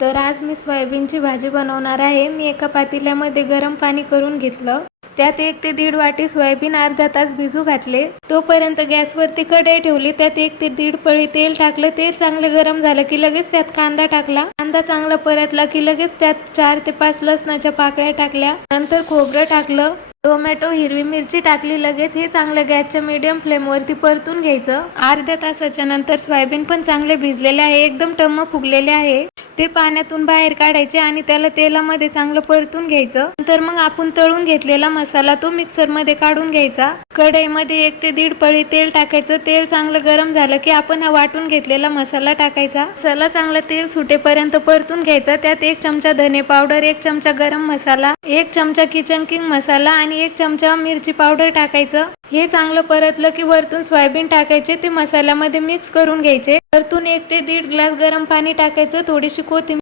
तर आज मी सोयाबीनची भाजी बनवणार आहे। मी एका पातेल्यामध्ये गरम पाणी करून घेतलं। त्यात 1 ते 1.5 वाटी सोयाबीन अर्धा तास भिजू घातले। तोपर्यंत गॅसवरती कढई ठेवली। त्यात 1 ते 1.5 पळी तेल टाकलं। तेल चांगलं गरम झालं की लगेच त्यात कांदा टाकला। कांदा चांगला परतला की लगेच त्यात 4 ते 5 लसणाच्या पाकळ्या टाकल्या। नंतर खोबरं टाकलं, टोमॅटो, हिरवी मिरची टाकली। लगेच हे चांगलं गॅसच्या मीडियम फ्लेमवरती परतून घ्यायचं। अर्ध्या तासाच्या नंतर सोयाबीन पण चांगले भिजलेले आहे, एकदम टम्म फुगलेले आहे। ते पाण्यातून बाहेर काढायचे आणि त्याला तेलामध्ये चांगलं परतून घ्यायचं। नंतर मग आपण तळून घेतलेला मसाला तो मिक्सर मध्ये काढून घ्यायचा। कढईमध्ये 1 ते 1.5 पळी तेल टाकायचं। तेल चांगलं गरम झालं की आपण हा वाटून घेतलेला मसाला टाकायचा। मसाला चांगला तेल सुटेपर्यंत परतून घ्यायचा। त्यात 1 चमचा धने पावडर, 1 चमचा गरम मसाला, 1 चमचा किचन किंग मसाला आणि 1 चमचा मिरची पावडर टाकायचं। हे चांगलं परतलं की वरतून सोयाबीन टाकायचे, ते मसाल्यामध्ये मिक्स करून घ्यायचे। वरतून 1 ते 1.5 ग्लास गरम पाणी टाकायचं, थोडीशी कोथिंबीर